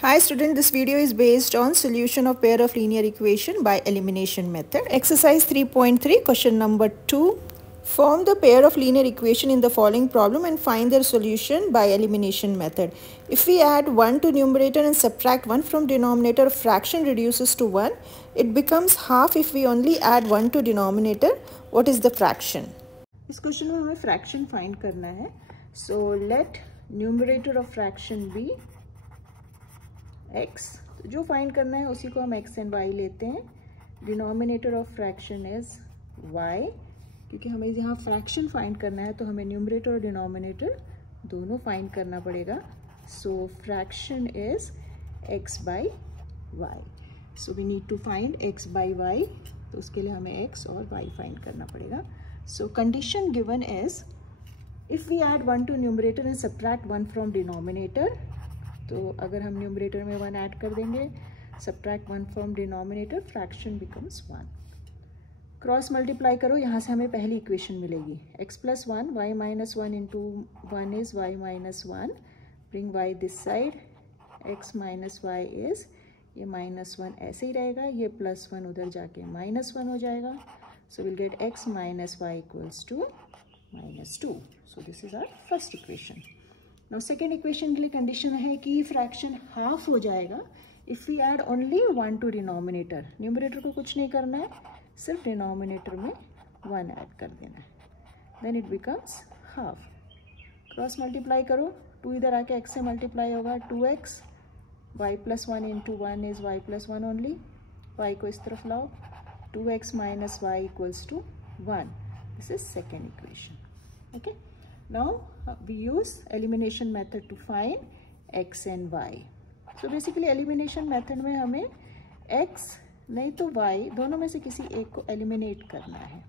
Hi student, this video is based on solution of pair of linear equation by elimination method. Exercise 3.3, question number 2. Form the pair of linear equation in the following problem and find their solution by elimination method. If we add 1 to numerator and subtract 1 from denominator, fraction reduces to 1. It becomes half if we only add 1 to denominator. What is the fraction? इस question में हमें fraction find करना है. So let numerator of fraction be x. तो जो find करना है उसी को हम x एंड y लेते हैं. Denominator of fraction is y. क्योंकि हमें यहाँ फ्रैक्शन फाइंड करना है तो हमें न्यूमरेटर और डिनोमिनेटर दोनों फाइंड करना पड़ेगा. So fraction is x by y. So we need to find x by y. तो उसके लिए हमें x और y फाइंड करना पड़ेगा. So condition given is if we add 1 to numerator and subtract 1 from denominator. तो अगर हम न्यूमरेटर में 1 ऐड कर देंगे, subtract 1 from denominator, fraction becomes 1. Cross multiply करो, यहाँ से हमें पहली इक्वेशन मिलेगी. x plus 1 y minus 1 into 1 is y minus 1. Bring y this side. x minus y is, ये माइनस 1 ऐसे ही रहेगा, ये प्लस 1 उधर जाके माइनस 1 हो जाएगा. So will get x minus y equals to minus 2. So this is our first equation. Now second equation के लिए कंडीशन है कि फ्रैक्शन हाफ हो जाएगा if we add only 1 to denominator. Numerator को कुछ नहीं करना है, सिर्फ डिनोमिनेटर में 1 ऐड कर देना है. Then it becomes half. Cross multiply करो, 2 इधर आके x से मल्टीप्लाई होगा, 2x. y plus 1 into 1 is y plus 1 only. y को इस तरफ लाओ, 2x minus y equals to 1. This is second equation. Okay. Now we use elimination method to find x and y. So basically elimination method में हमें x नहीं तो y दोनों में से किसी एक को eliminate करना है.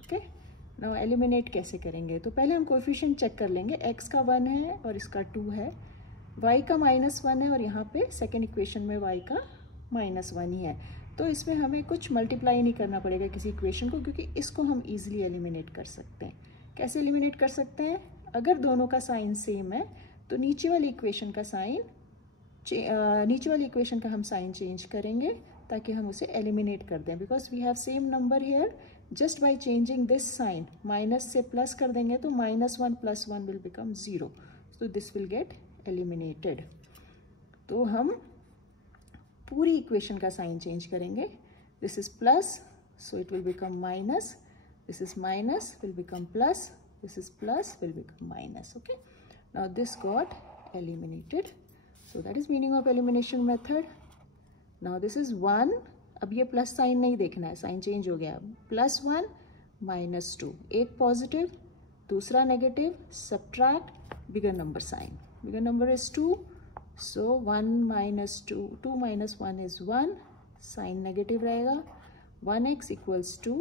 Okay? Now eliminate कैसे करेंगे? तो पहले हम कोएफिशिएंट चेक कर लेंगे. x का 1 है और इसका 2 है. y का -1 है और यहाँ पे सेकेंड इक्वेशन में y का -1 ही है. तो इसमें हमें कुछ मल्टीप्लाई नहीं करना पड़ेगा किसी इक्वेशन को, क्योंकि इसको हम ईजिली एलिमिनेट कर सकते हैं. कैसे एलिमिनेट कर सकते हैं? अगर दोनों का साइन सेम है तो नीचे वाली इक्वेशन का हम साइन चेंज करेंगे ताकि हम उसे एलिमिनेट कर दें. Because we have same number here. Just by changing this sign, minus से प्लस कर देंगे तो -1 plus 1 will become 0. So this will get eliminated. तो हम पूरी इक्वेशन का साइन चेंज करेंगे. This is plus, so it will become minus. This is minus will become plus. This is plus will become minus. Okay. Now this got eliminated. So that is meaning of elimination method. Now this is 1. अब ये plus sign नहीं देखना है, sign change हो गया. +1 -2. एक positive, दूसरा negative. Subtract bigger number sign. Bigger number is 2. So 1 minus 2. 2 minus 1 is 1. Sign negative रहेगा. 1x equals 2.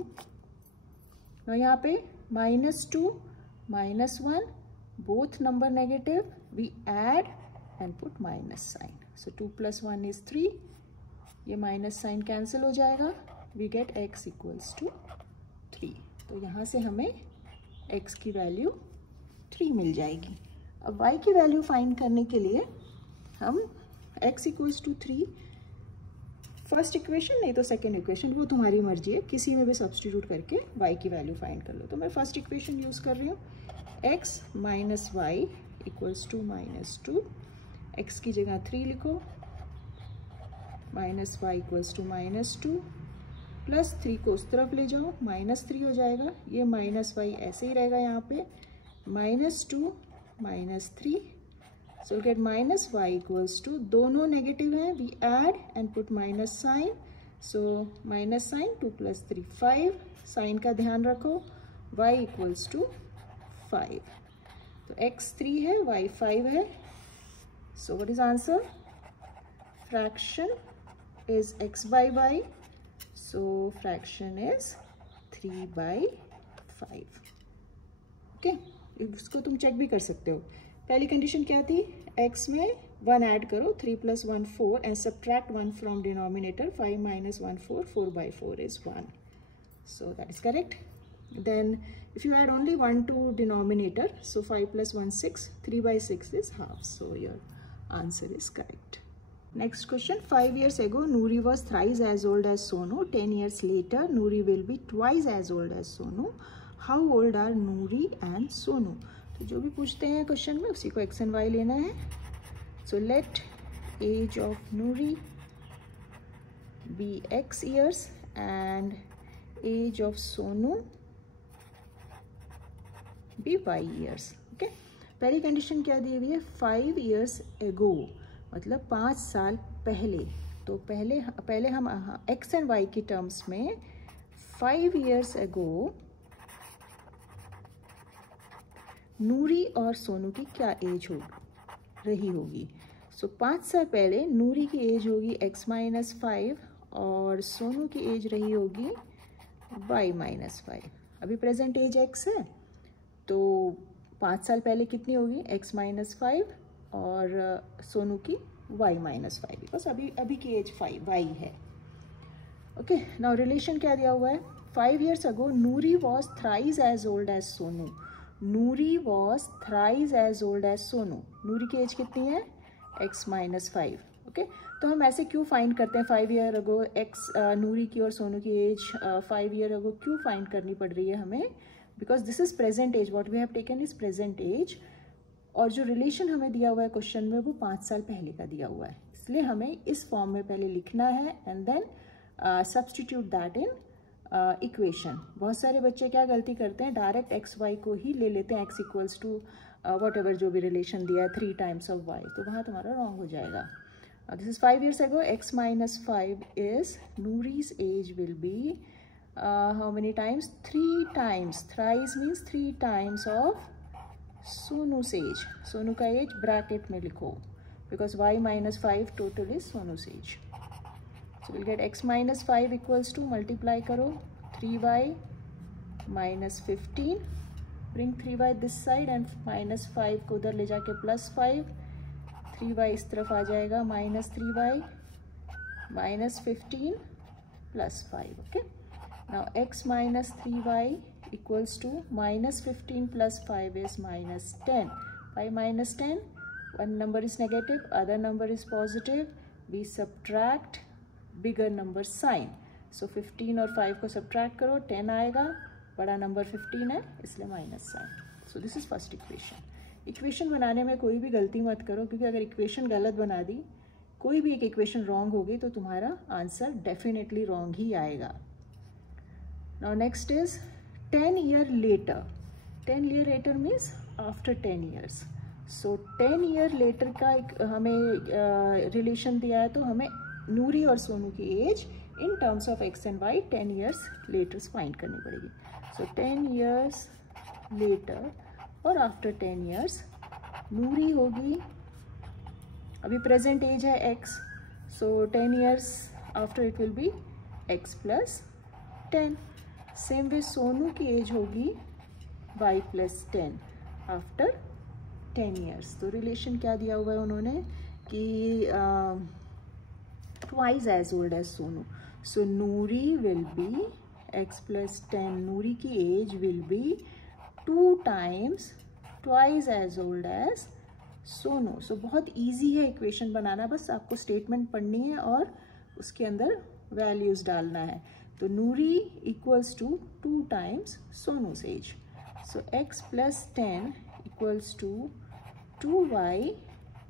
now यहाँ पे -2 -1 both number negative, we add and put minus sign. so 2 plus 1 is 3. ये minus sign cancel हो जाएगा. we get x equals to 3. तो यहाँ से हमें x की वैल्यू 3 मिल जाएगी. अब y की वैल्यू फाइंड करने के लिए हम x equals to 3, first equation नहीं तो सेकेंड इक्वेशन, वो तुम्हारी मर्जी है, किसी में भी सब्स्टिट्यूट करके y की वैल्यू फाइंड कर लो. तो मैं फर्स्ट इक्वेशन यूज़ कर रही हूँ. x minus y equals to -2. x की जगह 3 लिखो. Minus y equals to -2. Plus 3 को उस तरफ ले जाओ, -3 हो जाएगा. ये माइनस वाई ऐसे ही रहेगा यहाँ पे. -2 -3. So we'll get minus y equals to, दोनों नेगेटिव हैं, we add and put minus sign. So minus sign 2 plus 3 5. Sign का ध्यान रखो. y equals to 5. तो x 3 है, y 5 है. So what is answer? Fraction is x by y. So fraction is 3 by 5. Okay, इसको तुम check भी कर सकते हो. पहली कंडीशन क्या थी? x में 1 ऐड करो, 3 plus 1 4 and subtract 1 from denominator. 5 minus 1 4. 4 by 4 is 1. So that is correct. Then if you add only 1 to denominator, so 5 plus 1 6. 3 by 6 is half. So your answer is correct. Next question. 5 years ago, Noori was thrice as old as Sonu. 10 years later, Noori will be twice as old as Sonu. How old are Noori and Sonu? तो जो भी पूछते हैं question में उसी को x and y लेना है. So let age of Noori be x years and age of Sonu be y years. Okay. पहली कंडीशन क्या दी हुई है? 5 years ago मतलब 5 साल पहले. तो पहले हम x एंड y की टर्म्स में 5 years ago नूरी और सोनू की क्या एज रही होगी. सो 5 साल पहले नूरी की एज होगी x-5 और सोनू की एज रही होगी y-5. अभी प्रेजेंट एज x है तो 5 साल पहले कितनी होगी? x-5 और सोनू की y-5, बिकॉज अभी की एज 5 y है. ओके, नाउ रिलेशन क्या दिया हुआ है? 5 years ago Noori was thrice as old as Sonu. Noori was thrice as old as Sonu. Noori की एज कितनी है? x-5. ओके, तो हम ऐसे क्यों फाइंड करते हैं? 5 year ago नूरी की और सोनू की एज 5 year ago क्यों फाइंड करनी पड़ रही है हमें? Because this is present age. What we have taken is present age. और जो रिलेशन हमें दिया हुआ है क्वेश्चन में वो 5 साल पहले का दिया हुआ है, इसलिए हमें इस फॉर्म में पहले लिखना है and then substitute that in equation. बहुत सारे बच्चे क्या गलती करते हैं? डायरेक्ट एक्स वाई को ही ले लेते हैं. X equals to whatever जो भी रिलेशन दिया है 3 times ऑफ वाई, तो वहाँ तुम्हारा रॉन्ग हो जाएगा. This is 5 years ago. x-5 is Noori's age will be how many times? 3 times. Thrice means 3 times of सोनू's एज. सोनू का एज ब्रैकेट में लिखो बिकॉज y-5 टोटल इज सोनू's age. So will get x-5 equals to, multiply करो 3y - 15. Bring 3y this side and -5 को उधर ले जाके +5. 3y इस तरफ आ जाएगा -3y -15 +5. Okay, now x - 3y equals to -15 plus 5 is -10. 5 - 10, one number is negative, other number is positive. We subtract bigger number sign. So 15 और 5 को subtract करो, 10 आएगा. बड़ा नंबर 15 है इसलिए minus sign. So this is first equation. Equation बनाने में कोई भी गलती मत करो, क्योंकि अगर इक्वेशन गलत बना दी, कोई भी एक इक्वेशन रॉन्ग होगी तो तुम्हारा आंसर डेफिनेटली रॉन्ग ही आएगा. Now next is 10 year later. 10 year later means after 10 years. So 10 year later का एक हमें रिलेशन दिया है, तो हमें नूरी और सोनू की age in terms of x and y 10 years later find करनी पड़ेगी. So 10 years later और आफ्टर 10 years नूरी होगी, अभी प्रेजेंट एज है x, so 10 years after it will be x + 10. Same way Sonu की एज होगी y + 10 आफ्टर 10 years. तो relation क्या दिया हुआ है उन्होंने कि twice as old as Sonu. So Noori will be x + 10. Noori की age will be 2 times twice as old as Sonu. So बहुत ईजी है इक्वेशन बनाना, बस आपको स्टेटमेंट पढ़नी है और उसके अंदर वैल्यूज डालना है. तो नूरी इक्वल्स टू 2 times सोनू's age. So x + 10 equals to 2y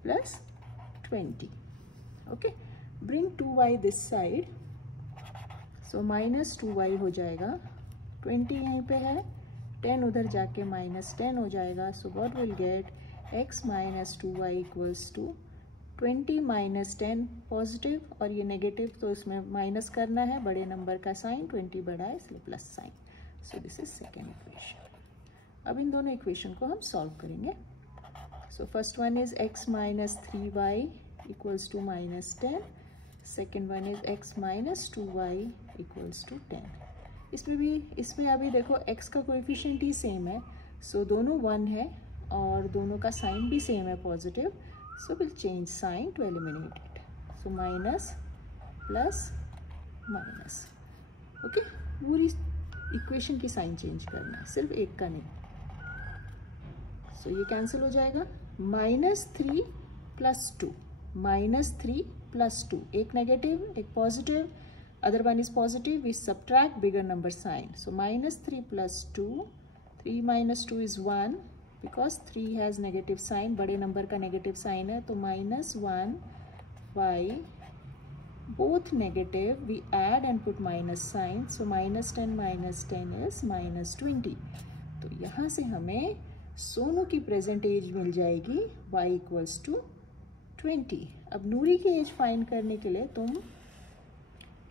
+ 20. Okay, bring 2y this side, so -2y हो जाएगा. 20 यहीं पे है, 10 उधर जाके -10 हो जाएगा. So what will get? x - 2y equals to 20 - 10 positive और ये नेगेटिव, तो इसमें माइनस करना है. बड़े नंबर का साइन, 20 बड़ा है इसलिए plus sign. So this is second equation. अब इन दोनों इक्वेशन को हम सॉल्व करेंगे. So first one is x - 3y equals to -10. Second one is x - 2y equals to 10. इसमें अभी देखो x का कोएफिशिएंट ही सेम है, सो दोनों 1 है और दोनों का साइन भी सेम है positive. So we'll change sign to eliminate it. So minus plus minus. Okay, पूरी इक्वेशन की साइन चेंज करना है, सिर्फ एक का नहीं. So ये कैंसिल हो जाएगा. -3 प्लस 2, -3 प्लस 2, एक नेगेटिव एक positive, other one is positive, we subtract bigger number sign. So -3 plus 2, 3 minus 2 is 1 because 3 has negative sign, बड़े नंबर का नेगेटिव साइन है. तो -1 y, both negative, we add and put minus sign, so -10 minus 10 is -20. तो यहाँ से हमें सोनू की present as मिल जाएगी y इक्वल्स टू 20. अब नूरी की एज फाइंड करने के लिए तुम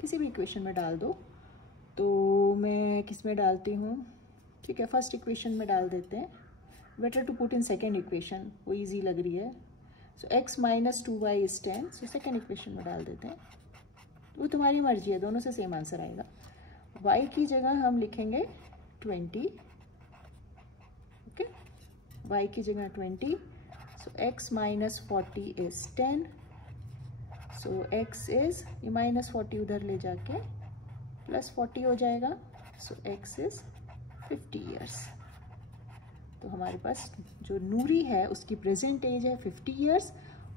किसी भी इक्वेशन में डाल दो. तो मैं किस में डालती हूँ, ठीक है, फर्स्ट इक्वेशन में डाल देते हैं. Better to put in second equation, वो ईजी लग रही है. So x minus 2y is 10. So second equation में डाल देते हैं. वो तुम्हारी मर्जी है, दोनों से सेम आंसर आएगा. y की जगह हम लिखेंगे 20. ओके, y की जगह 20. सो x minus 40 is 10. So x is, ये -40 उधर ले जाके +40 हो जाएगा. सो x इज 50 ईयर्स. तो हमारे पास जो नूरी है उसकी प्रेजेंट एज है 50 ईयर्स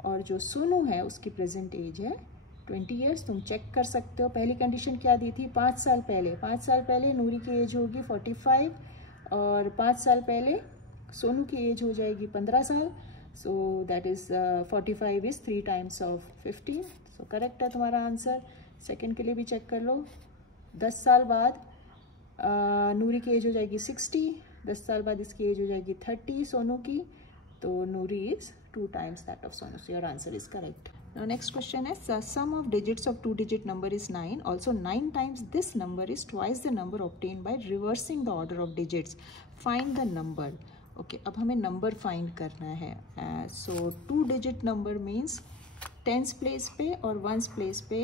और जो सोनू है उसकी प्रेजेंट एज है 20 ईयर्स. तुम चेक कर सकते हो. पहली कंडीशन क्या दी थी, 5 साल पहले. 5 साल पहले नूरी की एज होगी 45 और 5 साल पहले सोनू की एज हो जाएगी 15 साल. So that is 45 is 3 times of 50. So correct है तुम्हारा आंसर. सेकेंड के लिए भी चेक कर लो. 10 साल बाद नूरी की एज हो जाएगी 60. 10 साल बाद इसकी एज हो जाएगी 30 सोनू की. तो Noori is 2 times that of Sonu. So your answer is correct. Now next question is sum of digits of 2-digit number is 9. Also 9 times this number is twice the number obtained by reversing the order of digits. Find the number. Okay, अब हमें number find करना है. So 2-digit number means tense place पे और once place पे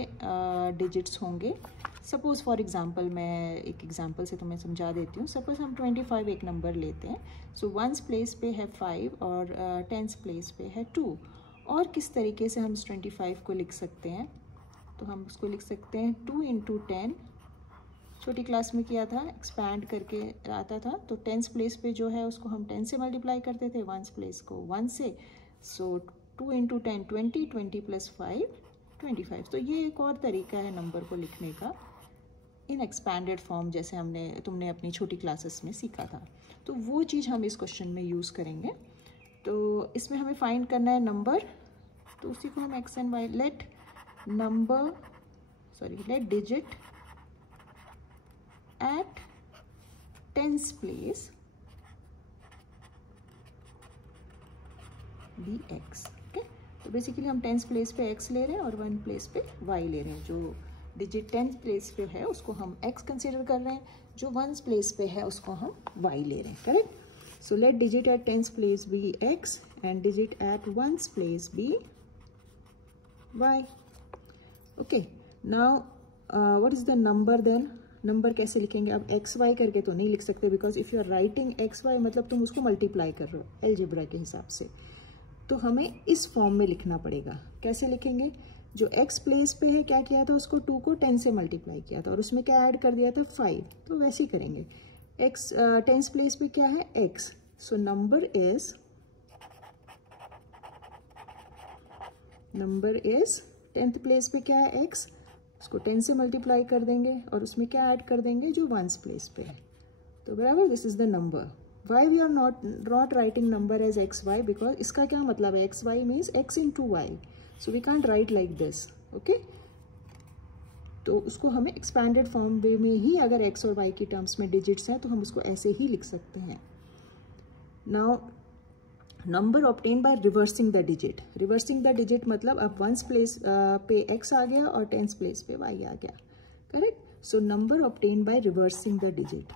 digits होंगे. Suppose for example मैं एक एग्जांपल से तुम्हें समझा देती हूँ. सपोज़ हम 25 एक नंबर लेते हैं. सो वंस प्लेस पे है 5 और टेंस प्लेस पे है 2. और किस तरीके से हम इस 25 को लिख सकते हैं, तो हम उसको लिख सकते हैं 2 into 10. छोटी क्लास में किया था, एक्सपैंड करके आता था. तो टेंस प्लेस पे जो है उसको हम 10 से मल्टीप्लाई करते थे, वंस प्लेस को 1 से. सो 2 into 10 20, 20 plus 5 25. तो ये एक और तरीका है नंबर को लिखने का इन एक्सपैंडेड फॉर्म, जैसे तुमने अपनी छोटी क्लासेस में सीखा था. तो वो चीज़ हम इस क्वेश्चन में यूज़ करेंगे. तो इसमें हमें फाइंड करना है नंबर. तो उसी को हम x and y, let digit at tens place be x. तो बेसिकली हम टेंस प्लेस पे x ले रहे हैं और वन प्लेस पे y ले रहे हैं. जो डिजिट टेंस प्लेस पे है उसको हम x कंसिडर कर रहे हैं, जो वंस प्लेस पे है उसको हम y ले रहे हैं. Correct. So let digit at tens place be x and digit at ones place be y. Okay, now what is the number then. Number कैसे लिखेंगे. अब एक्स वाई करके तो नहीं लिख सकते because if you are writing x y मतलब तुम उसको मल्टीप्लाई कर रहे हो एलजेब्रा के हिसाब से. तो हमें इस फॉर्म में लिखना पड़ेगा. कैसे लिखेंगे, जो x प्लेस पे है क्या किया था, उसको 2 को 10 से मल्टीप्लाई किया था और उसमें क्या ऐड कर दिया था 5. तो वैसे ही करेंगे. x टेंस प्लेस पे क्या है x. So number is tenth place पे क्या है x, उसको 10 से मल्टीप्लाई कर देंगे और उसमें क्या ऐड कर देंगे जो वंस प्लेस पे है. तो बराबर, this is the number. Why we are not writing number as xy, because इसका क्या मतलब है, xy means x into y, so we can't write like this. okay, तो उसको हमें expanded form वे में ही, अगर x और y की टर्म्स में डिजिट्स हैं तो हम उसको ऐसे ही लिख सकते हैं. Now number obtained by reversing the digit. reversing the digit मतलब अब वंस प्लेस पे x आ गया और टेंस प्लेस पे y आ गया. Correct. So number obtained by reversing the digit.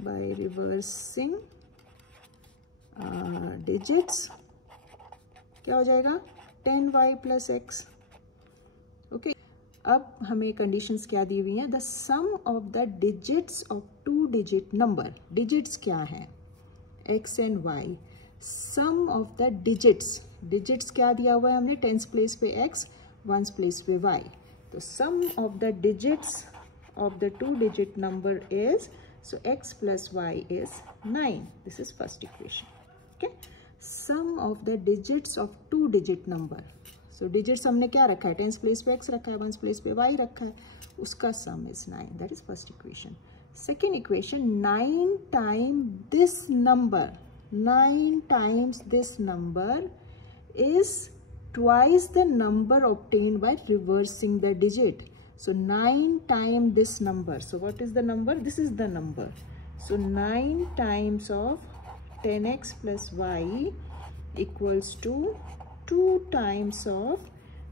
by reversing digits क्या हो जाएगा, 10y plus x. ओके, अब हमें कंडीशंस क्या दी हुई हैं. The sum of the digits of 2-digit number. Digits क्या है, x and y. Sum of the digits क्या दिया हुआ है हमने, टेंस प्लेस पे x, वंस प्लेस पे y. तो sum of the digits of the 2-digit number is, So x plus y is 9. This is first equation. Okay. Sum of the digits of two digit number. So digits हमने क्या रखा है? Tense place पे x रखा है, once place पे y रखा है, उसका sum is 9. That is first equation. Second equation, 9 times this number. 9 times this number is twice the number obtained by reversing the digit. So 9 times this number. So what is the number? This is the number. So 9 times of 10x plus y equals to 2 times of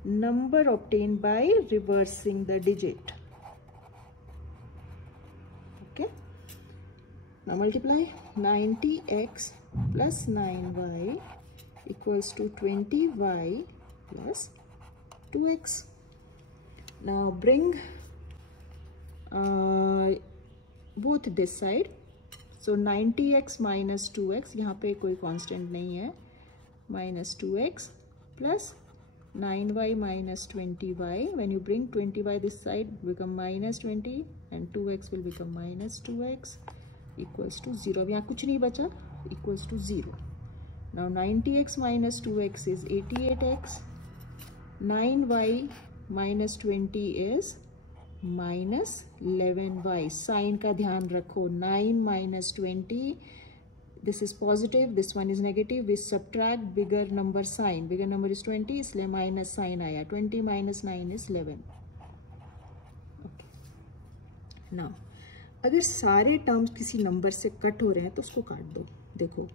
number obtained by reversing the digit. Okay. Now multiply 90x plus 9y equals to 20y plus 2x. Now bring both this side. So 90x minus 2x, यहाँ पे कोई constant नहीं है, minus 2x plus 9y minus 20y. When you bring 20y this side, become minus 20 and 2x will become minus 2x equals to 0. अब यहाँ कुछ नहीं बचा, equals to 0. Now 90x minus 2x is 88x. 9y minus 20 is minus 11y. Sign का ध्यान रखो. 9 minus 20. This is positive, this one is negative. We subtract bigger number sign. Bigger number is 20, इसलिए minus sign आया. 20 minus 9 is 11. Okay. Now, अगर सारे terms किसी number से cut हो रहे हैं तो उसको काट दो. देखो,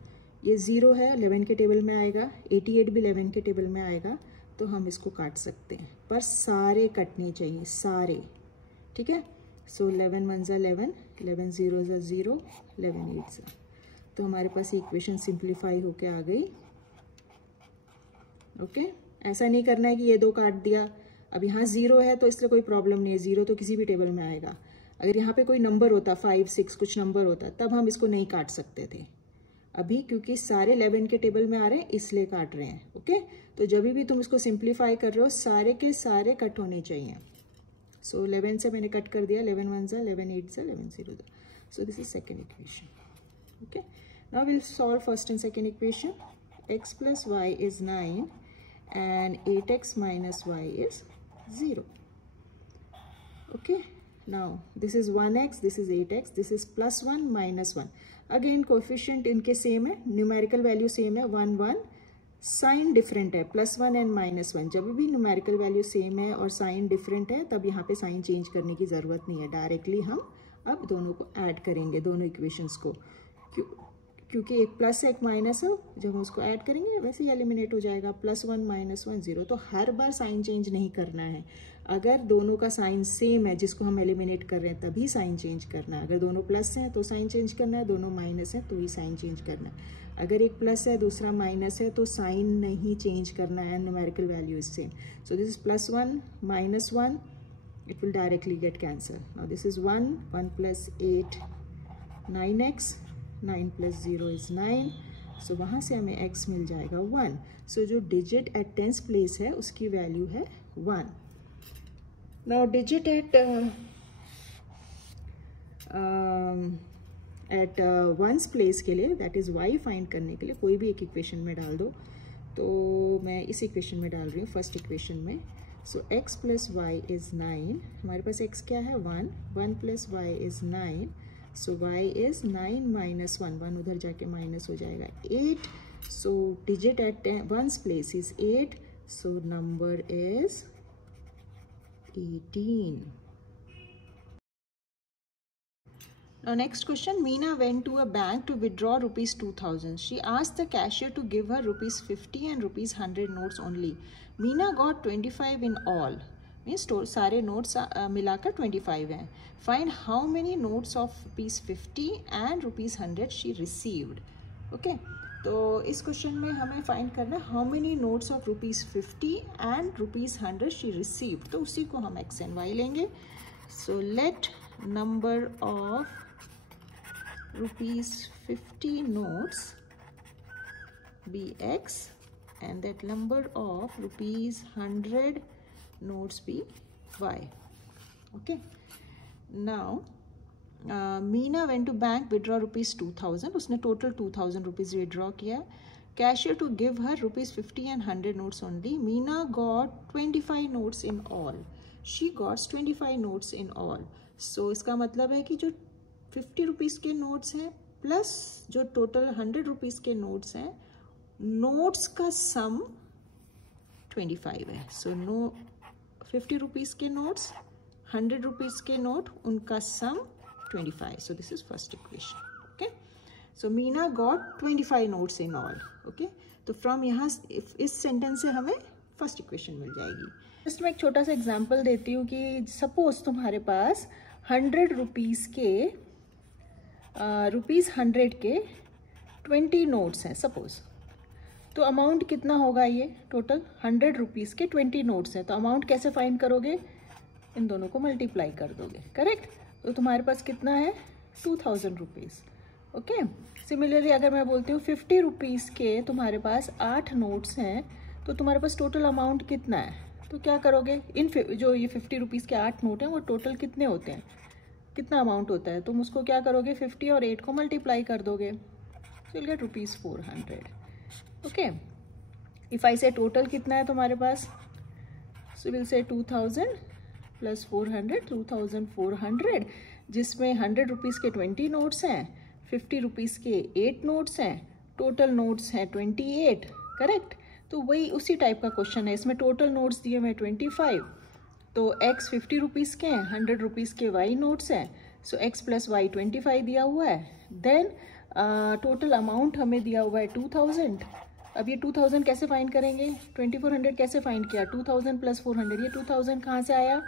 ये 0 है, 11 के टेबल में आएगा. 88 भी 11 के टेबल में आएगा, तो हम इसको काट सकते हैं. पर सारे कटने चाहिए, सारे. ठीक है. सो 11 1 ज़ा 11, 11 0 ज़ा 0, 11 8 ज़ा. तो हमारे पास इक्वेशन सिंप्लीफाई होके आ गई. ओके. ऐसा नहीं करना है कि ये दो काट दिया. अब यहाँ 0 है तो इसलिए कोई प्रॉब्लम नहीं है. 0 तो किसी भी टेबल में आएगा. अगर यहाँ पे कोई नंबर होता, 5 6 कुछ नंबर होता, तब हम इसको नहीं काट सकते थे. अभी क्योंकि सारे 11 के टेबल में आ रहे हैं इसलिए काट रहे हैं. ओके. तो जब भी तुम इसको सिंप्लीफाई कर रहे हो, सारे के सारे कट होने चाहिए. सो 11 से मैंने कट कर दिया. 11 1 ज़ा 11 8 ज़ा 11 0 ज़ा. सो this is second equation. Okay, now we'll solve first and second equation. X plus y is 9 and 8x minus y is 0. Okay, now this is 1x, this is 8x, this is plus 1 minus 1. Again coefficient इनके same है, numerical value same है, 1 1. Sign different है, plus 1 and minus 1. जब भी numerical value same है और sign different है, तब यहाँ पे साइन चेंज करने की ज़रूरत नहीं है. डायरेक्टली हम अब दोनों को ऐड करेंगे, दोनों इक्वेशंस को. क्योंकि एक प्लस है एक माइनस है, जब हम उसको ऐड करेंगे वैसे ही एलिमिनेट हो जाएगा. Plus 1 minus 1 0. तो हर बार साइन चेंज नहीं करना है. अगर दोनों का साइन सेम है जिसको हम एलिमिनेट कर रहे हैं, तभी साइन चेंज करना है. अगर दोनों प्लस हैं तो साइन चेंज करना है, दोनों माइनस हैं तो ही साइन चेंज करना है. अगर एक प्लस है दूसरा माइनस है तो साइन नहीं चेंज करना है. Numerical value is same. So this is plus 1 minus 1. It will directly get cancel. Now this is 1 1 plus 8 9x. 9 plus 0 is 9. सो वहाँ से हमें x मिल जाएगा 1. सो जो डिजिट एट टेंस प्लेस है उसकी वैल्यू है 1. Now digit at ones place के लिए, दैट इज़ y फाइंड करने के लिए कोई भी एक इक्वेशन में डाल दो. तो मैं इस इक्वेशन में डाल रही हूँ, फर्स्ट इक्वेशन में. So x plus y is 9. हमारे पास x क्या है 1. 1 plus y is 9. So y is 9 minus 1. 1 उधर जाके माइनस हो जाएगा 8. So digit at ones place is 8. So number is 18. Now next question, Meena went to a bank to withdraw rupees 2000. She asked the cashier to give her rupees 50 and rupees 100 notes only. Meena got 25 in all. Means सारे notes मिलाकर 25 हैं. Find how many notes of rupees 50 and rupees 100 she received. Okay. तो इस question में हमें find करना है how many notes of rupees 50 and rupees 100 she received. तो उसी को हम x and y लेंगे. So let number of rupees 50 notes be x and that number of rupees 100 notes be y. Okay. Now Meena went to bank withdraw ₹2000, उसने total 2000 rupees withdraw किया है. Cashier to give her ₹50 and 100 notes only. Meena got 25 notes in all. She gots 25 notes in all. So इसका मतलब है कि जो 50 rupees के notes हैं प्लस जो टोटल 100 रुपीज़ के नोट्स हैं, नोट्स का सम 25 है. सो 50 रुपीज़ के नोट्स, 100 रुपीज़ के नोट, उनका सम 25. So this is first equation. Okay. So Meena got 25 notes in all. Okay. तो from यहाँ इस सेंटेंस से हमें फर्स्ट इक्वेशन मिल जाएगी. जस्ट मैं एक छोटा सा एग्जांपल देती हूँ कि सपोज तुम्हारे पास 100 रुपीज़ के ₹100 के 20 नोट्स हैं सपोज. तो अमाउंट कितना होगा? ये टोटल 100 रुपीज़ के 20 नोट्स हैं. तो अमाउंट कैसे फाइंड करोगे? इन दोनों को मल्टीप्लाई कर दोगे. करेक्ट. तो तुम्हारे पास कितना है? 2000 रुपीज़. ओके. सिमिलरली अगर मैं बोलती हूँ 50 रुपीज़ के तुम्हारे पास 8 नोट्स हैं, तो तुम्हारे पास टोटल अमाउंट कितना है? तो क्या करोगे? जो ये 50 रुपीज़ के 8 नोट हैं वो टोटल कितने होते हैं, कितना अमाउंट होता है? तुम उसको क्या करोगे? 50 और 8 को मल्टीप्लाई कर दोगे. तो will get ₹400. Okay. If I से टोटल कितना है तुम्हारे पास, सो विल से 2000 प्लस 400, 2400, जिसमें 100 रुपीज़ के 20 नोट्स हैं, 50 रुपीज़ के 8 नोट्स हैं, टोटल नोट्स हैं 28. करेक्ट. तो वही उसी टाइप का क्वेश्चन है. इसमें टोटल नोट्स दिए हुए 25. तो x 50 रुपीज़ के हैं, 100 रुपीज़ के y नोट्स हैं. सो x प्लस वाई 25 दिया हुआ है. देन टोटल अमाउंट हमें दिया हुआ है 2000. अब ये 2000 कैसे फाइंड करेंगे? 2400 कैसे फाइंड किया? 2000 प्लस 400. ये 2000 कहाँ से आया?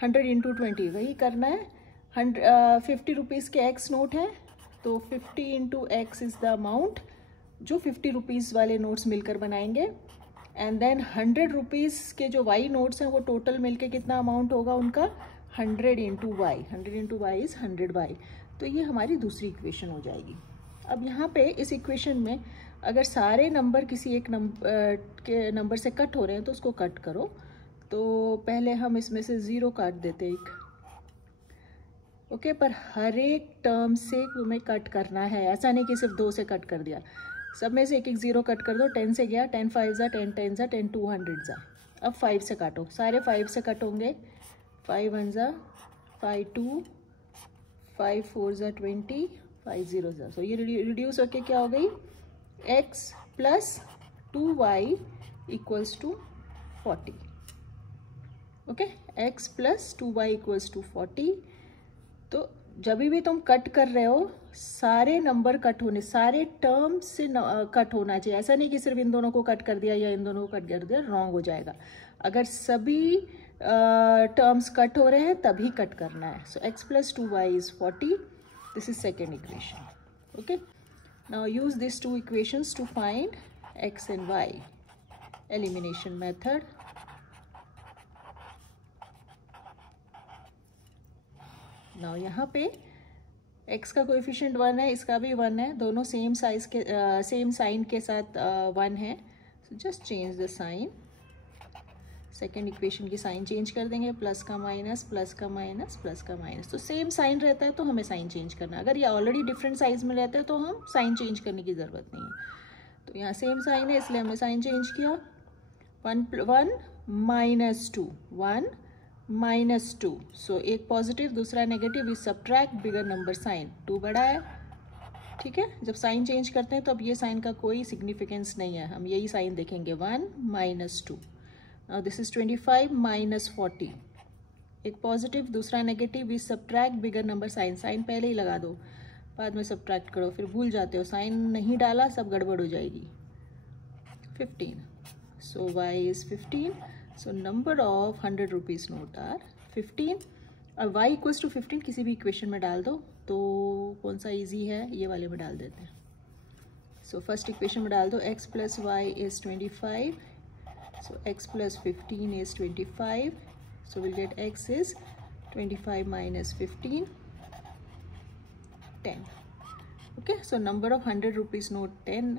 100 इंटू 20. वही करना है. 50 रुपीज़ के x नोट है, तो 50 into x is the amount जो 50 रुपीज़ वाले नोट्स मिलकर बनाएंगे. एंड देन 100 रुपीज़ के जो y नोट्स हैं वो टोटल मिलके कितना अमाउंट होगा उनका? 100 into y. 100 into y is 100y. तो ये हमारी दूसरी इक्वेशन हो जाएगी. अब यहाँ पे इस इक्वेशन में अगर सारे नंबर किसी एक के नंबर से कट हो रहे हैं तो उसको कट करो. तो पहले हम इसमें से 0 काट देते एक. ओके. पर हर एक टर्म से तुम्हें कट करना है. ऐसा नहीं कि सिर्फ 2 से कट कर दिया. सब में से एक 0 कट कर दो. 10 से गया, 10 5 जा, 10 10 जा, 10 200 जा. अब 5 से काटो. सारे 5 से कट होंगे. 5 1 जा, 5 2, 5 4 जा 20, 5 0 जा. सो ये रिड्यूस होके क्या हो गई? x plus 2y equals to 40. Okay. x plus 2y equals to 40. तो जब भी तुम कट कर रहे हो सारे नंबर कट होने, सारे टर्म से कट होना चाहिए. ऐसा नहीं कि सिर्फ इन दोनों को कट कर दिया या इन दोनों को कट कर दिया. रॉन्ग हो जाएगा. अगर सभी टर्म्स कट हो रहे हैं तभी कट करना है. So x plus 2y is 40. This is second equation. Okay. Now use this 2 equations to find x and y. Elimination method. Now यहाँ पे x का कोएफिशिएंट 1 है, इसका भी 1 है. दोनों सेम साइज के सेम साइन के साथ 1 है. So just change the sign. Second equation की साइन चेंज कर देंगे. प्लस का माइनस, प्लस का माइनस, प्लस का माइनस. तो सेम साइन रहता है तो हमें साइन चेंज करना है. अगर ये ऑलरेडी डिफरेंट साइज में रहते हैं तो हम साइन चेंज करने की ज़रूरत नहीं है. तो यहाँ सेम साइन है इसलिए हमने साइन चेंज किया. 1 माइनस 2, 1 माइनस 2. सो एक पॉजिटिव दूसरा negative. We subtract bigger number sign. 2 बड़ा है. ठीक है. जब साइन चेंज करते हैं तो अब ये साइन का कोई सिग्निफिकेंस नहीं है. हम यही साइन देखेंगे. 1 minus 2. Now this is 25 minus 40. एक पॉजिटिव दूसरा negative. We subtract bigger number sign. Sign पहले ही लगा दो, बाद में सबट्रैक्ट करो, फिर भूल जाते हो. साइन नहीं डाला सब गड़बड़ हो जाएगी. 15. So y is 15. So number of 100 rupees note are 15. अब y इक्वल्स टू 15 किसी भी इक्वेशन में डाल दो. तो कौन सा इजी है? ये वाले में डाल देते हैं. सो फर्स्ट इक्वेशन में डाल दो. x plus y is 25. So x plus 15 is 25. So we'll get x is 25 minus 15, 10. Okay. So number of 100 rupees note 10.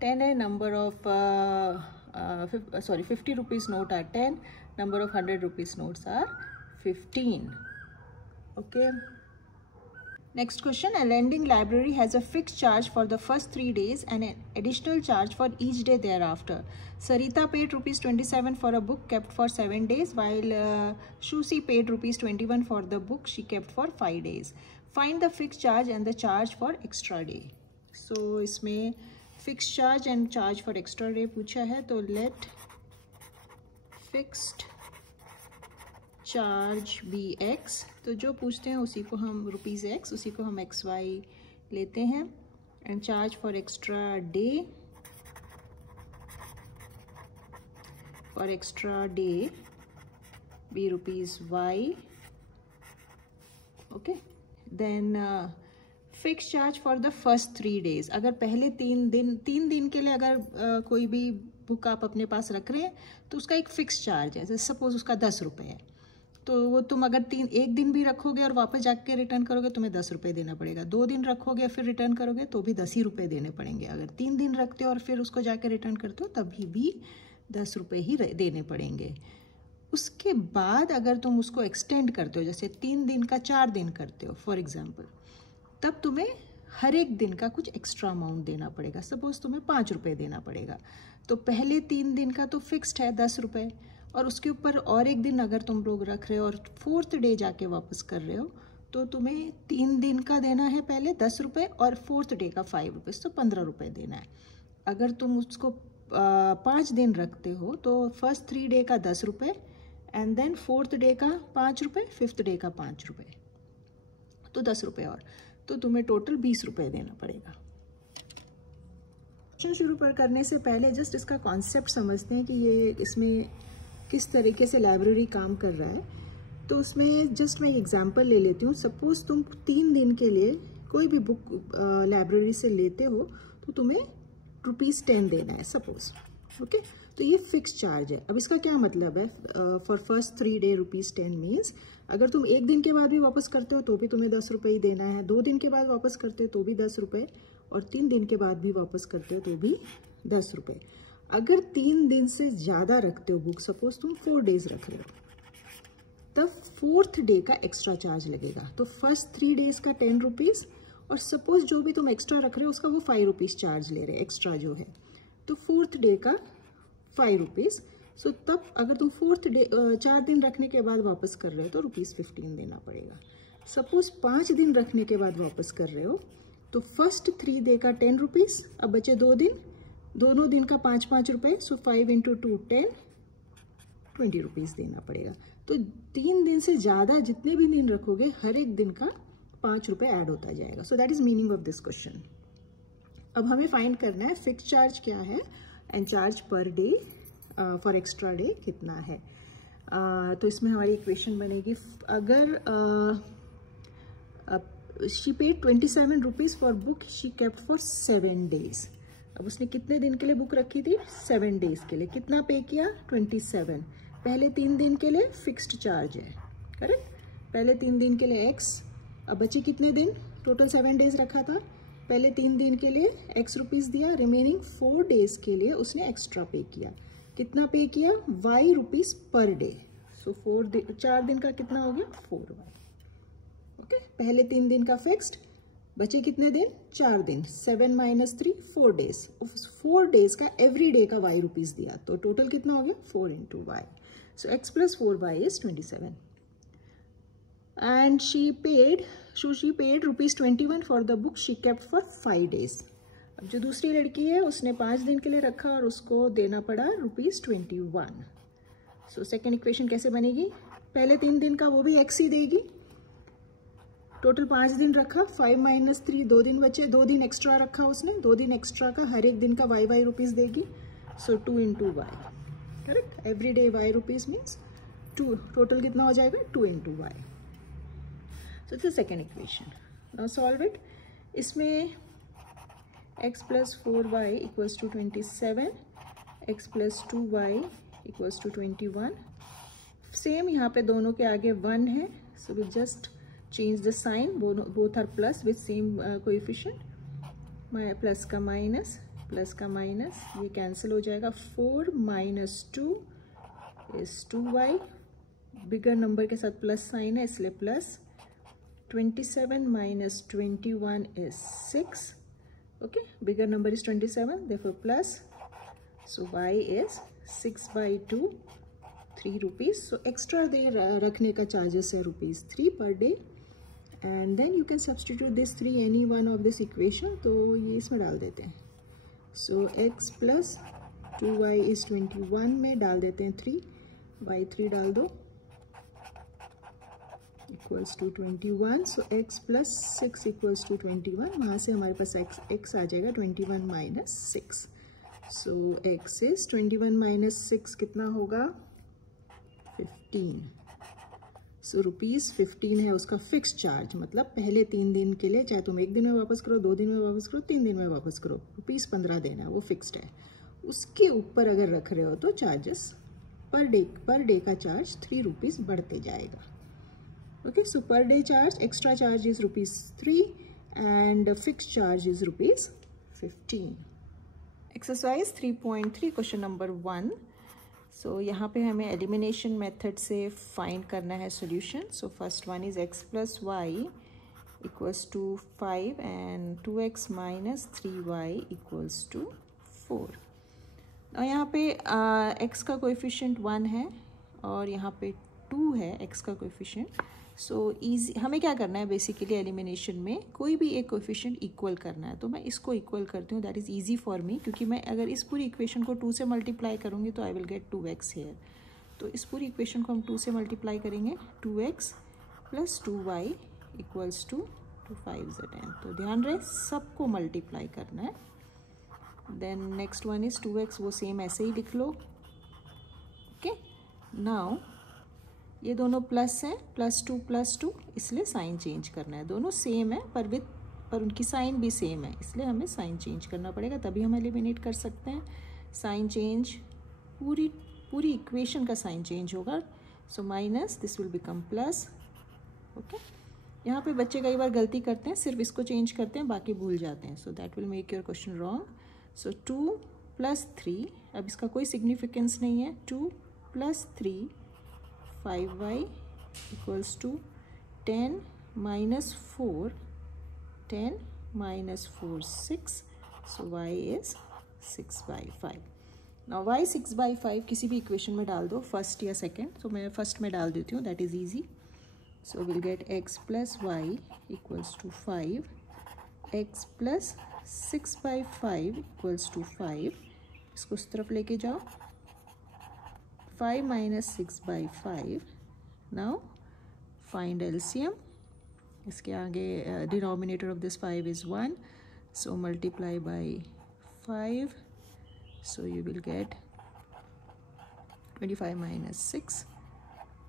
10 है. Number of 50 rupees note are 10. Number of 100 rupees notes are 15. Okay. Next question, a lending library has a fixed charge for the first 3 days and an additional charge for each day thereafter. Sarita paid ₹27 for a book kept for 7 days while Shusi paid ₹21 for the book she kept for 5 days. Find the fixed charge and the charge for extra day. So इसमें fixed charge and charge for extra day पूछा है, तो let fixed charge be x, तो जो पूछते हैं उसी को हम ₹x, उसी को हम XY लेते हैं. And charge for extra day, be ₹y. Okay, then fix charge for the first 3 days. अगर पहले 3 दिन के लिए अगर कोई भी बुक आप अपने पास रख रहे हैं तो उसका एक फिक्स चार्ज है. जैसे सपोज उसका ₹10 है, तो वो तुम अगर 1 दिन भी रखोगे और वापस जाके रिटर्न करोगे तुम्हें ₹10 देना पड़ेगा. 2 दिन रखोगे फिर रिटर्न करोगे तो भी ₹10 देने पड़ेंगे. अगर 3 दिन रखते हो और फिर उसको जाके रिटर्न करते हो तभी भी ₹10 ही देने पड़ेंगे. उसके बाद अगर तुम उसको एक्सटेंड करते हो, जैसे 3 दिन का 4 दिन करते हो फॉर एग्जाम्पल, तब तुम्हें हर एक दिन का कुछ एक्स्ट्रा अमाउंट देना पड़ेगा. सपोज तुम्हें ₹5 देना पड़ेगा. तो पहले 3 दिन का तो फिक्स्ड है ₹10, और उसके ऊपर और एक दिन अगर तुम लोग रख रहे हो और 4th डे जाके वापस कर रहे हो तो तुम्हें 3 दिन का देना है पहले ₹10 और 4th डे का ₹5, तो ₹15 देना है. अगर तुम उसको 5 दिन रखते हो तो फर्स्ट 3 डे का ₹10 एंड देन 4th डे का ₹5, 5th डे का ₹5, तो ₹10 और, तो तुम्हें टोटल ₹20 देना पड़ेगा. क्वेश्चन शुरू करने से पहले जस्ट इसका कॉन्सेप्ट समझते हैं कि ये इसमें किस तरीके से लाइब्रेरी काम कर रहा है. तो उसमें जस्ट मैं एग्जांपल ले लेती हूँ. सपोज तुम 3 दिन के लिए कोई भी बुक लाइब्रेरी से लेते हो तो तुम्हें ₹10 देना है सपोज. ओके, तो ये फिक्स चार्ज है. अब इसका क्या मतलब है? फॉर फर्स्ट 3 डे ₹10 मीन्स अगर तुम 1 दिन के बाद भी वापस करते हो तो भी तुम्हें ₹10 ही देना है. 2 दिन के बाद वापस करते हो तो भी ₹10, और 3 दिन के बाद भी वापस करते हो तो भी ₹10. अगर 3 दिन से ज़्यादा रखते हो बुक, सपोज तुम 4 डेज रख रहे हो, तब 4th डे का एक्स्ट्रा चार्ज लगेगा. तो फर्स्ट 3 डेज का ₹10, और सपोज जो भी तुम एक्स्ट्रा रख रहे हो उसका वो ₹5 चार्ज ले रहे हैं एक्स्ट्रा जो है, तो 4th डे का ₹5. सो तब अगर तुम 4th डे 4 दिन रखने के बाद वापस कर रहे हो तो ₹15 देना पड़ेगा. सपोज 5 दिन रखने के बाद वापस कर रहे हो तो फर्स्ट 3 डे का ₹10, अब बचे 2 दिन, दोनों दिन का ₹5 सो 5 × 2 10, ₹20 देना पड़ेगा. तो 3 दिन से ज़्यादा जितने भी दिन रखोगे हर एक दिन का ₹5 ऐड होता जाएगा. So that is meaning of this question. अब हमें फाइंड करना है फिक्स चार्ज क्या है and charge per day for extra day कितना है. तो इसमें हमारी इक्वेशन बनेगी, अगर she paid ₹27 for book she kept for 7 days. अब उसने कितने दिन के लिए बुक रखी थी? 7 days के लिए. कितना पे किया? 27. पहले 3 दिन के लिए फिक्स्ड चार्ज है, करेक्ट. पहले 3 दिन के लिए X. अब बची कितने दिन? टोटल 7 days रखा था. पहले 3 दिन के लिए ₹X दिया, रिमेनिंग 4 days के लिए उसने एक्स्ट्रा पे किया. कितना पे किया? ₹Y per day. सो 4 दिन का कितना हो गया? 4Y. ओके, पहले 3 दिन का फिक्स्ड, बचे कितने दिन? 4 दिन. 7 - 3 4 days. 4 days का एवरी डे का ₹Y दिया, तो टोटल कितना हो गया? 4 × Y. So X + 4Y is 27. And she paid ₹21 for the book she kept for 5 days. अब जो दूसरी लड़की है उसने 5 दिन के लिए रखा और उसको देना पड़ा ₹21. सो सेकेंड इक्वेशन कैसे बनेगी? पहले 3 दिन का वो भी X ही देगी. टोटल 5 दिन रखा, 5 - 3 2 दिन बचे, 2 दिन एक्स्ट्रा रखा उसने, 2 दिन एक्स्ट्रा का हर एक दिन का ₹Y देगी. सो 2 × Y, correct. Every day ₹Y means 2. Total कितना हो जाएगा? 2 × Y. So this second equation. Now solve it. इसमें X + 4Y = 27, X + 2Y = 21. Same यहाँ पे दोनों के आगे 1 है, so we just change the sign, both are plus with same coefficient. Plus का माइनस ये कैंसिल हो जाएगा. 4 - 2 is 2y. बिगर नंबर के साथ प्लस साइन है इसलिए plus. 27 minus 21 is 6. Okay, bigger number is 27, therefore plus. So y is 6 by 2, 3 rupees. So extra day रखने का charges है rupees 3 per day. And then you can substitute this 3 any one of this equation. तो ये इसमें डाल देते हैं. So x plus 2y is 21 में डाल देते हैं 3 by 3 डाल दो equals to 21. So x plus 6 equals to 21. वहाँ से हमारे पास x आ जाएगा 21 minus 6. So x is 21 minus 6 कितना होगा 15. So रुपीज़ 15 है उसका फिक्स चार्ज, मतलब पहले 3 दिन के लिए, चाहे तुम 1 दिन में वापस करो, 2 दिन में वापस करो, 3 दिन में वापस करो, रुपीज़ 15 देना, वो फिक्स्ड है. उसके ऊपर अगर रख रहे हो तो चार्जेस पर डे का चार्ज 3 रुपीज़ बढ़ते जाएगा. Okay, so per day charge, extra charge is rupees 3 and fixed charge is rupees 15. Exercise 3.3 question number 1. So यहाँ पे हमें elimination method से find करना है solution. So first one is x plus y equals to 5 and 2x minus 3y equals to 4. now यहाँ पे x का coefficient 1 है और यहाँ पे 2 है x का coefficient. सो ईजी हमें क्या करना है बेसिकली एलिमिनेशन में, कोई भी एक कोएफिशिएंट इक्वल करना है. तो मैं इसको इक्वल करती हूँ, that is easy for me, क्योंकि मैं अगर इस पूरी इक्वेशन को 2 से मल्टीप्लाई करूँगी तो I will get 2x hair. तो इस पूरी इक्वेशन को हम 2 से मल्टीप्लाई करेंगे, 2x plus 2y equals to 5z. तो ध्यान रहे सबको मल्टीप्लाई करना है. Then next one is 2x, वो सेम ऐसे ही लिख लो. ओके, नाउ ये दोनों प्लस हैं, +2 इसलिए साइन चेंज करना है. दोनों सेम है पर उनकी साइन भी सेम है, इसलिए हमें साइन चेंज करना पड़ेगा, तभी हम एलिमिनेट कर सकते हैं. साइन चेंज पूरी इक्वेशन का साइन चेंज होगा. So minus this will become plus. Okay, यहाँ पे बच्चे कई बार गलती करते हैं, सिर्फ इसको चेंज करते हैं, बाकी भूल जाते हैं. So that will make your question wrong. सो 2 + 3, अब इसका कोई सिग्निफिकेंस नहीं है. 2 + 3 5y equals to 10 minus 4, 10 minus 4 6. So y is 6 by 5. Now y 6 by 5 किसी भी इक्वेशन में डाल दो, फर्स्ट या सेकेंड. तो मैं फर्स्ट में डाल देती हूँ, that is easy. So will get x plus y equals to 5. x plus 6 by 5 equals to 5. इसको उस तरफ लेके जाओ. 5 minus 6 by 5. Now find LCM. इसके आगे denominator of this 5 is 1. So multiply by 5. So you will get 25 minus 6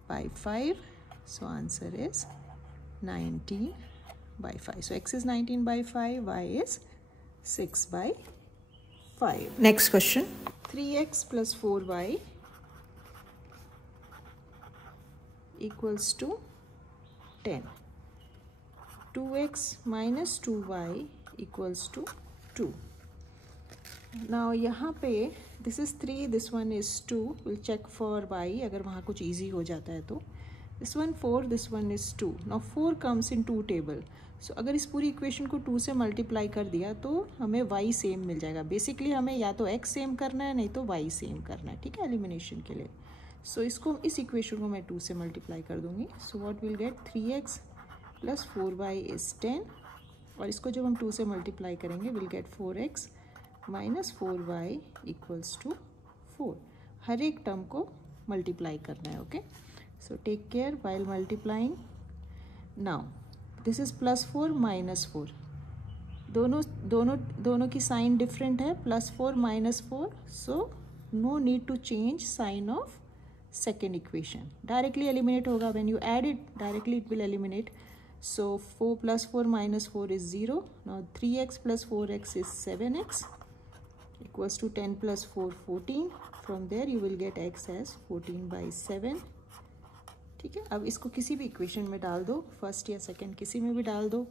by 5. So answer is 19 by 5. So x is 19 by 5, y is 6 by 5. Next question. 3x plus 4y equals to 10. 2x minus 2y equals to 2. Now यहाँ पे this is 3, this one is 2. We'll check for y अगर वहाँ कुछ easy हो जाता है तो. This one 4, this one is 2. Now 4 comes in 2 table. So अगर इस पूरी इक्वेशन को 2 से मल्टीप्लाई कर दिया तो हमें y सेम मिल जाएगा. बेसिकली हमें या तो x सेम करना है, नहीं तो y सेम करना है, ठीक है, एलिमिनेशन के लिए. सो इसको इस इक्वेशन को मैं 2 से मल्टीप्लाई कर दूंगी. So what will get 3x plus 4y is 10. और इसको जब हम 2 से मल्टीप्लाई करेंगे will get 4x minus 4y equals to 4. हर एक टर्म को मल्टीप्लाई करना है. Okay, so take care while multiplying. Now this is +4 -4. दोनों की साइन डिफरेंट है, +4 -4. So no need to change sign of second equation. Directly eliminate होगा. when you add it directly it will eliminate. So 4 plus 4 minus 4 is 0. Now 3x plus 4x is 7x equals to 10 plus 4 14. From there you will get x as 14 by 7. ठीक है, अब इसको किसी भी equation में डाल दो, फर्स्ट या सेकंड किसी में भी डाल दो.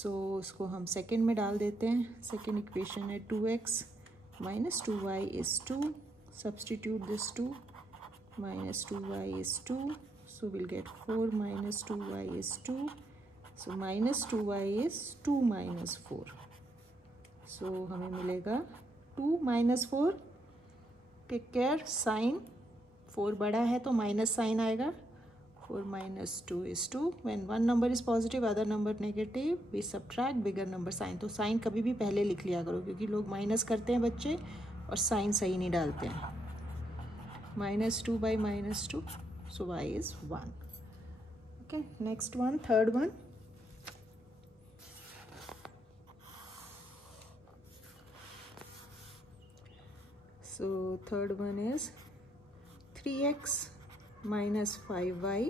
सो उसको हम सेकंड में डाल देते हैं. सेकंड इक्वेशन है 2x minus 2y is 2. Substitute this 2. Minus 2y is 2. So we'll get 4 minus 2y is 2. So -2y is 2 - 4. सो हमें मिलेगा 2 - 4. टेक केयर, साइन 4 बड़ा है तो माइनस साइन आएगा. 4 - 2 is 2. When one number is positive, other number negative, we subtract bigger number sign. तो sign कभी भी पहले लिख लिया करो, क्योंकि लोग माइनस करते हैं बच्चे और साइन सही नहीं डालते हैं. -2 by -2, so y is 1. Okay, next one, third one. So third one is 3x minus 5y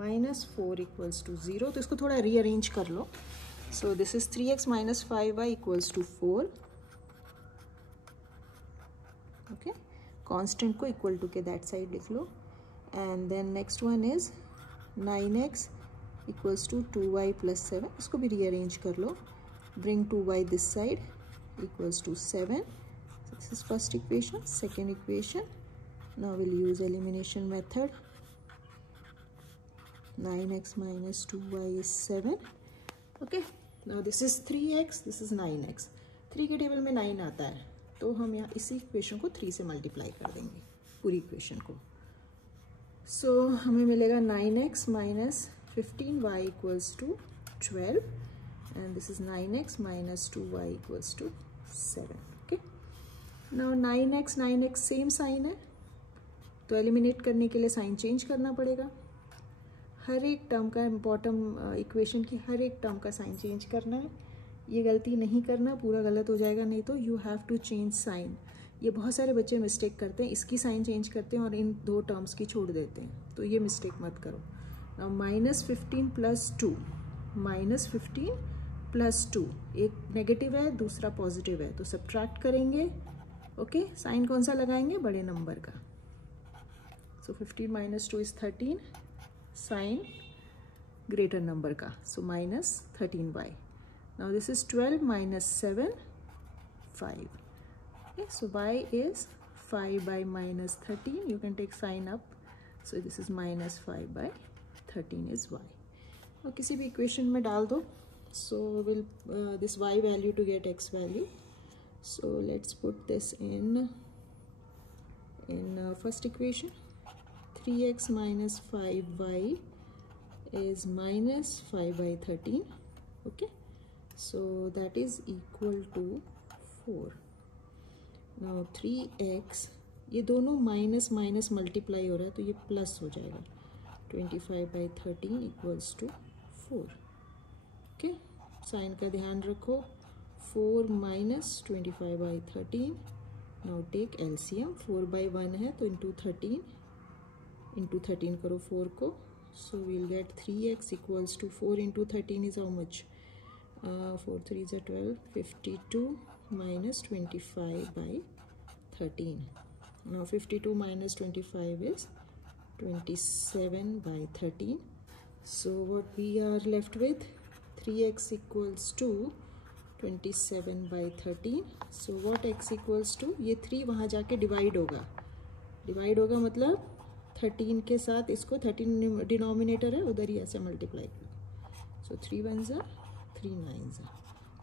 minus 4 equals to 0. तो इसको थोड़ा रीअरेंज कर लो. So this is 3x minus 5y equals to 4. Okay, constant को equal to के that side लिख लो. And then next one is 9x equals to 2y plus 7. इसको भी rearrange कर लो. Bring 2y this side equals to 7. So this is first equation. Second equation, now we'll use elimination method. 9x minus 2y is 7. Okay, now this is 3x, this is 9x. 3 के table में 9 आता है, तो हम यहाँ इसी equation को 3 से मल्टीप्लाई कर देंगे, पूरी इक्वेशन को. सो हमें मिलेगा 9x minus 15y equals to 12. And this is 9x minus 2y equals to 7. Okay, now 9x same sign है, तो एलिमिनेट करने के लिए साइन चेंज करना पड़ेगा. हर एक टर्म का, बॉटम इक्वेशन की हर एक टर्म का साइन चेंज करना है. ये गलती नहीं करना, पूरा गलत हो जाएगा, नहीं तो you have to change sign. ये बहुत सारे बच्चे मिस्टेक करते हैं, इसकी साइन चेंज करते हैं और इन दो टर्म्स की छोड़ देते हैं, तो ये मिस्टेक मत करो. now -15 plus 2, -15 प्लस 2, एक नेगेटिव है दूसरा पॉजिटिव है, तो सब्ट्रैक्ट करेंगे. ओके, साइन कौन सा लगाएंगे, बड़े नंबर का. सो 15 - 2 इज 13, साइन ग्रेटर नंबर का, सो -13y. Now this is 12 - 7, 5. Okay, so y is 5 by -13. you can take sign up, so this is -5 by 13 is y. और किसी भी इक्वेशन में डाल दो. So we'll this y value to get x value. So let's put this in first equation. 3x minus 5y is minus 5 by 13. Okay, so that is equal to 4. Now 3x, ये दोनों minus minus multiply हो रहा है, तो ये plus हो जाएगा. 25 by 13 equals to 4. Okay, sign का ध्यान रखो. 4 minus 25 by 13. Now take LCM. 4 by 1 है तो इंटू 13 करो 4 को. So we'll get 3x equals to 4 into 13 is how much. 4 3 is 12. 52 minus 25 by 13. Now 52 minus 25 is 27 by 13. So what we are left with, 3x equals to 27 by 13. So what x equals to, ये 3 वहाँ जाके divide होगा मतलब 13 के साथ इसको 13 denominator है, उधर ही ऐसे मल्टीप्लाई करो. सो 3 1s are 3 9s are.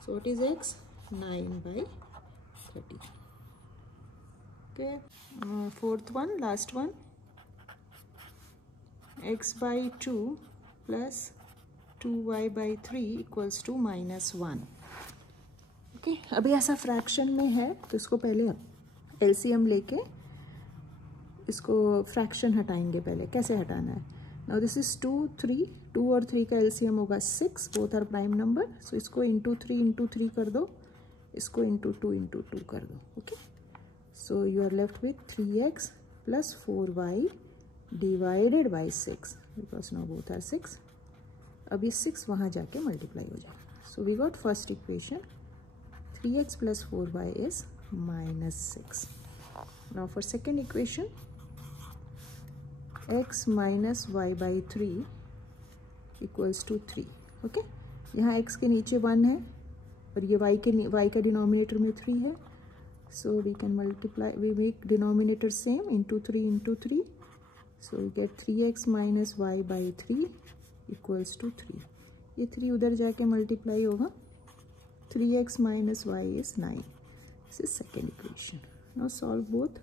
So what is x? 9 by 13. Okay, fourth one, last one. x by 2 plus 2y by 3 equals to -1. Okay, अभी ऐसा फ्रैक्शन में है तो इसको पहले एलसीएम लेके इसको फ्रैक्शन हटाएंगे. पहले कैसे हटाना है. नाउ दिस इज 2 3, 2 और 3 का एलसीएम होगा 6. Both are prime number. So इसको इंटू 3 कर दो, इसको इंटू 2 कर दो. Okay, so you are left with 3x plus 4y divided by 6, because now both are 6. अभी 6 वहाँ जाके मल्टीप्लाई हो जाएगा. So we got first equation. 3x plus 4y is -6. Now for second equation, x minus y by 3 equals to 3. Okay, यहाँ x के नीचे 1 है और ये y का डिनोमिनेटर में 3 है. So we can multiply, we make denominator same, into 3 into 3. So we get 3x minus y by 3 equals to 3. ये 3 उधर जाके मल्टीप्लाई होगा. 3x minus y is 9. This is second equation. Now solve both.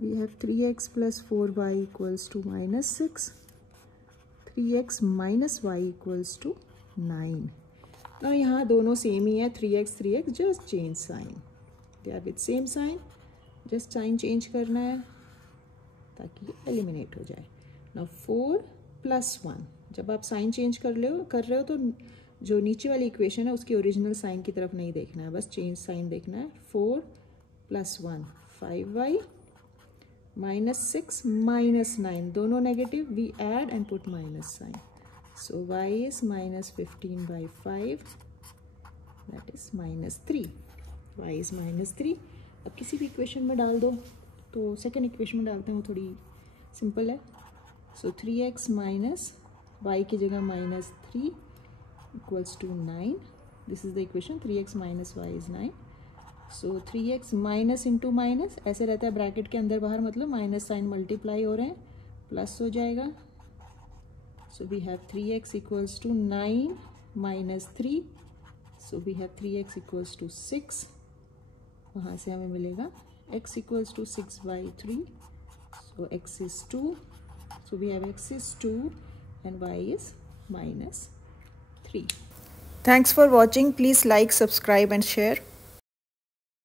We have 3x plus 4y equals to minus 6. 3x minus y equals to 9. ना यहाँ दोनों same ही है. 3x just change sign. They are with same sign. Just sign change करना है ताकि ये eliminate हो जाए. ना 4 प्लस 1. जब आप साइन चेंज कर रहे हो तो जो नीचे वाली इक्वेशन है उसकी ओरिजिनल साइन की तरफ नहीं देखना है, बस चेंज साइन देखना है. 4 प्लस 1 5y माइनस 6 माइनस 9 दोनों negative. We add and put minus sign. So y is minus 15 by 5 that is minus 3. y is minus 3. अब किसी भी इक्वेशन में डाल दो. तो सेकेंड इक्वेशन में डालते हैं, वो थोड़ी सिंपल है. सो 3x माइनस y की जगह minus 3 equals to 9. This is the equation. 3x minus y is 9. So 3x minus into minus ऐसे रहता है ब्रैकेट के अंदर बाहर, मतलब माइनस साइन मल्टीप्लाई हो रहे हैं, प्लस हो जाएगा. So we have 3x equals to 9 minus 3. So we have 3x equals to 6. वहाँ से हमें मिलेगा x equals to 6 by 3. So x is 2. So we have x is 2 and y is minus 3. Thanks for watching. Please like, subscribe and share.